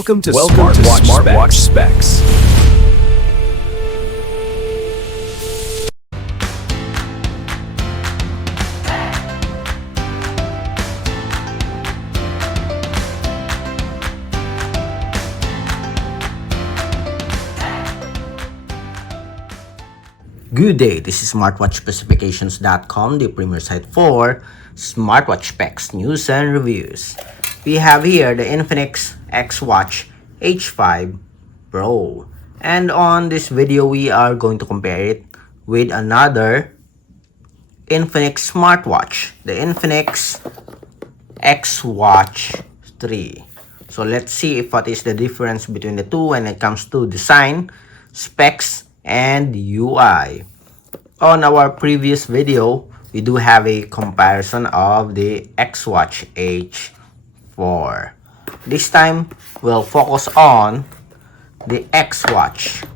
Welcome to Smartwatch Specs. Good day, this is smartwatchspecifications.com, the premier site for smartwatch specs, news, and reviews. We have here the Infinix XWatch H5 Pro. And on this video, we are going to compare it with another Infinix smartwatch, the Infinix XWatch 3. So let's see if what is the difference between the two when it comes to design, specs, and UI. On our previous video, we do have a comparison of the XWatch H4. This time, we'll focus on the XWatch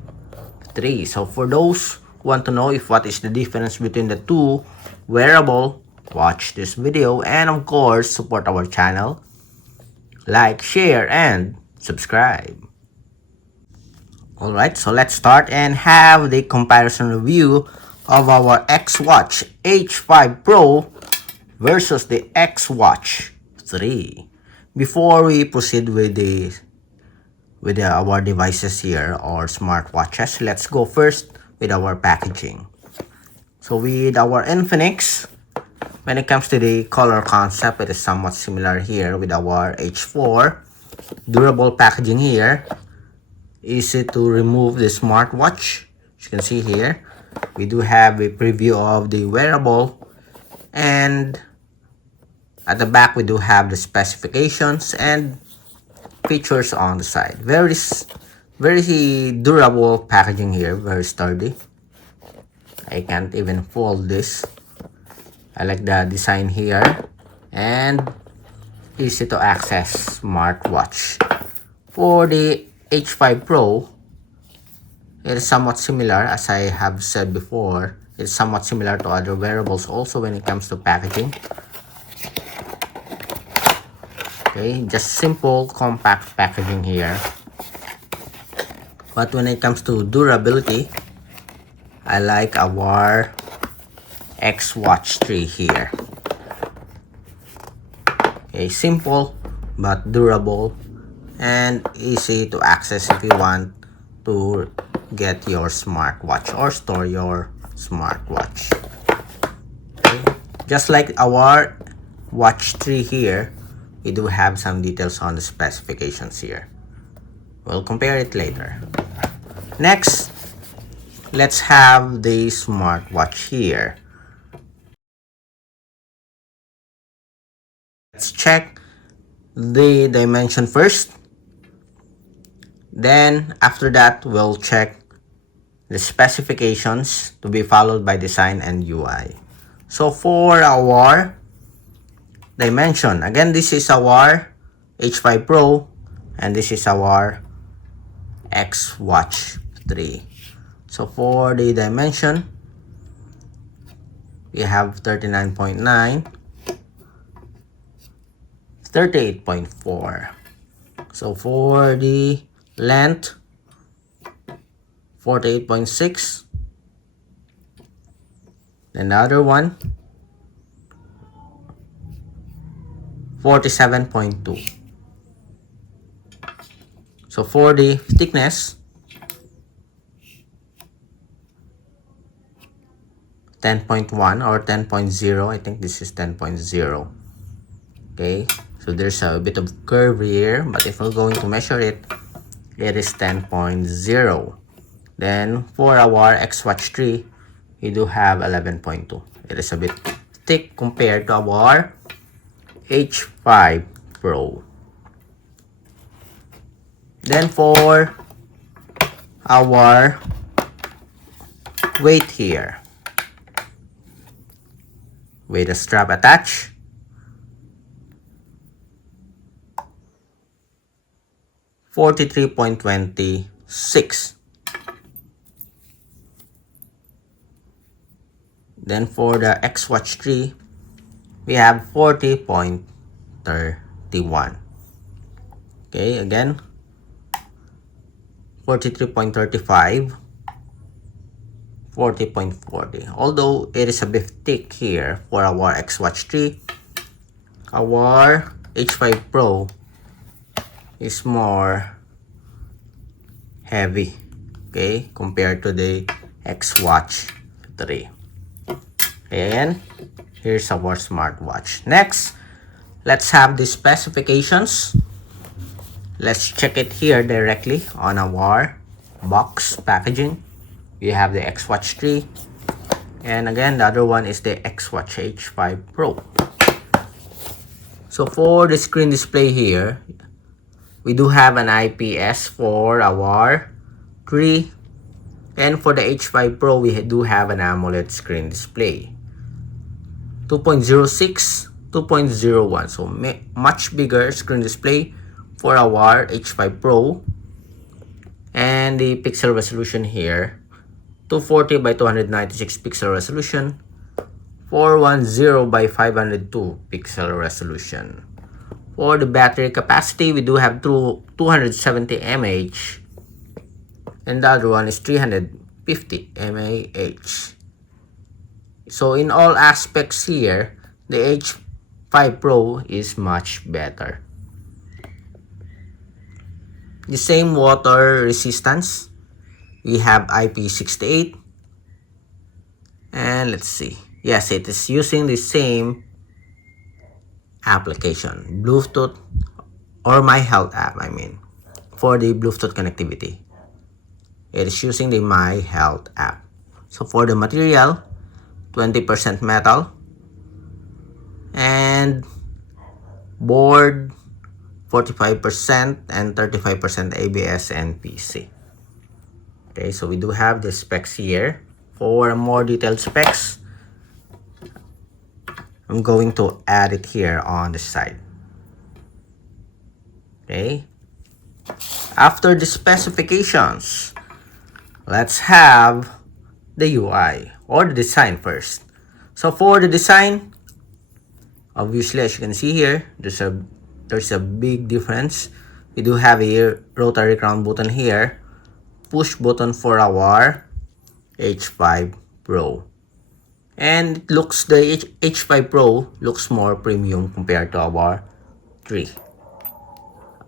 3. So for those who want to know if what is the difference between the two wearable, watch this video and of course support our channel. Like, share, and subscribe. Alright, so let's start and have the comparison review of our XWatch H5 Pro versus the XWatch 3. Before we proceed with our devices here or smartwatches, let's go first with our packaging. So with our Infinix, when it comes to the color concept, it is somewhat similar here with our H4. Durable packaging here. Easy to remove the smartwatch. As you can see here, we do have a preview of the wearable, and at the back we do have the specifications and features on the side. Very durable packaging here, very sturdy. I can't even fold this. I like the design here, and easy to access smartwatch. For the H5 Pro, it is somewhat similar, as I have said before. It's somewhat similar to other wearables also when it comes to packaging. Okay, just simple compact packaging here. But when it comes to durability, I like our XWatch 3 here. Okay, simple but durable and easy to access if you want to get your smartwatch or store your smartwatch. Okay. Just like our Watch 3 here, we do have some details on the specifications here. We'll compare it later. Next, let's have the smartwatch here. Let's check the dimension first. Then after that, we'll check the specifications, to be followed by design and UI. So for our dimension, again, this is our H5 Pro and this is our XWatch 3. So for the dimension, we have 39.9, 38.4. So for the length, 48.6. Another one, 47.2. So for the thickness, 10.1 or 10.0. I think this is 10.0. Okay, so there's a bit of curve here, but if we're going to measure it, it is 10.0. Then for our XWatch 3, we do have 11.2. It is a bit thick compared to our H5 Pro. Then for our weight here, with a strap attached, 43.26. Then for the XWatch 3, we have 40.31. Okay, again, 43.35, 40.40. Although it is a bit thick here for our XWatch 3, our H5 Pro is more heavy, okay, compared to the XWatch 3. And here's our smartwatch. Next, let's have the specifications. Let's check it here directly on our box packaging. We have the XWatch 3, and again the other one is the XWatch H5 Pro. So for the screen display here, we do have an IPS for our 3, and for the H5 Pro we do have an AMOLED screen display. 2.06, 2.01, so much bigger screen display for our H5 Pro. And the pixel resolution here, 240 by 296 pixel resolution, 410 by 502 pixel resolution. For the battery capacity, we do have 270 mAh, and the other one is 350 mAh. So in all aspects here, the H5 Pro is much better. The same water resistance, we have IP68, and let's see, yes, it is using the same application, Bluetooth, or My Health app, for the Bluetooth connectivity. It is using the My Health app. So for the material, 20% metal, and board 45% and 35% ABS and PC. Okay, so we do have the specs here. For more detailed specs, I'm going to add it here on the side. Okay, after the specifications, let's have the UI or the design first. So for the design, obviously, as you can see here, there's a big difference. We do have a rotary crown button here, push button for our H5 Pro, and it looks, the H5 Pro looks more premium compared to our 3.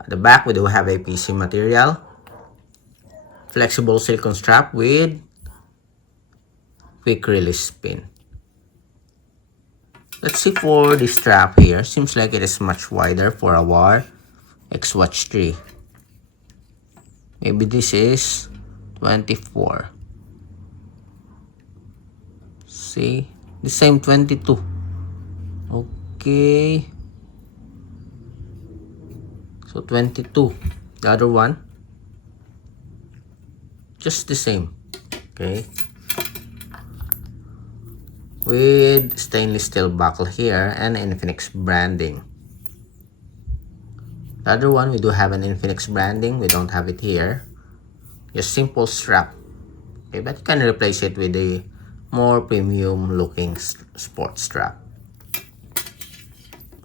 At the back, we do have a PC material, flexible silicone strap with quick release pin. Let's see for the strap here. Seems like it is much wider for our XWatch 3. Maybe this is 24. See, the same 22. Okay. So 22. The other one, just the same. Okay. With stainless steel buckle here and Infinix branding. The other one, we do have an Infinix branding. We don't have it here. Just simple strap. Okay, but you can replace it with a more premium looking sports strap.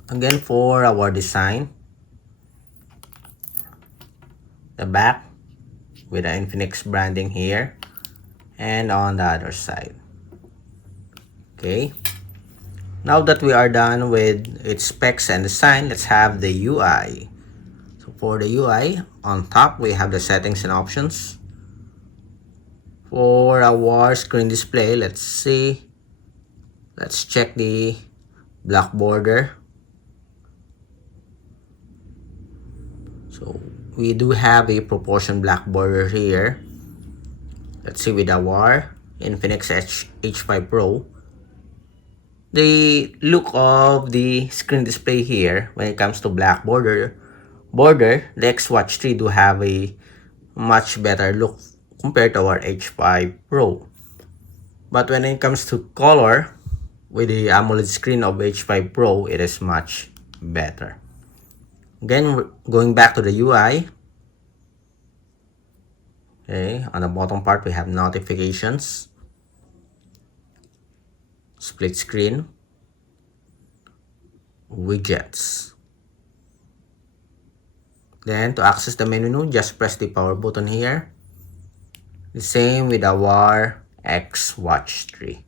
Again, for our design, the back with the Infinix branding here and on the other side. Okay, now that we are done with its specs and design, let's have the UI. So for the UI, on top we have the settings and options. For our screen display, let's see, let's check the black border. So we do have a proportion black border here. Let's see with our Infinix H5 Pro. The look of the screen display here, when it comes to black border, the XWatch 3 do have a much better look compared to our H5 Pro. But when it comes to color, with the AMOLED screen of H5 Pro, it is much better. Again, going back to the UI. Okay, on the bottom part we have notifications, split screen, widgets. Then to access the menu, just press the power button here. The same with our XWatch 3.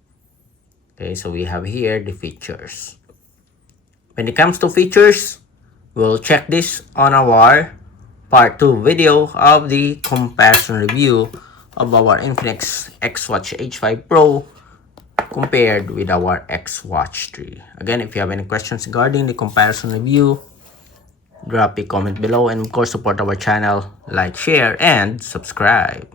Okay, so we have here the features. When it comes to features, we'll check this on our part 2 video of the comparison review of our Infinix XWatch H5 Pro compared with our XWatch 3. Again, if you have any questions regarding the comparison review, drop a comment below, and of course support our channel, like, share, and subscribe.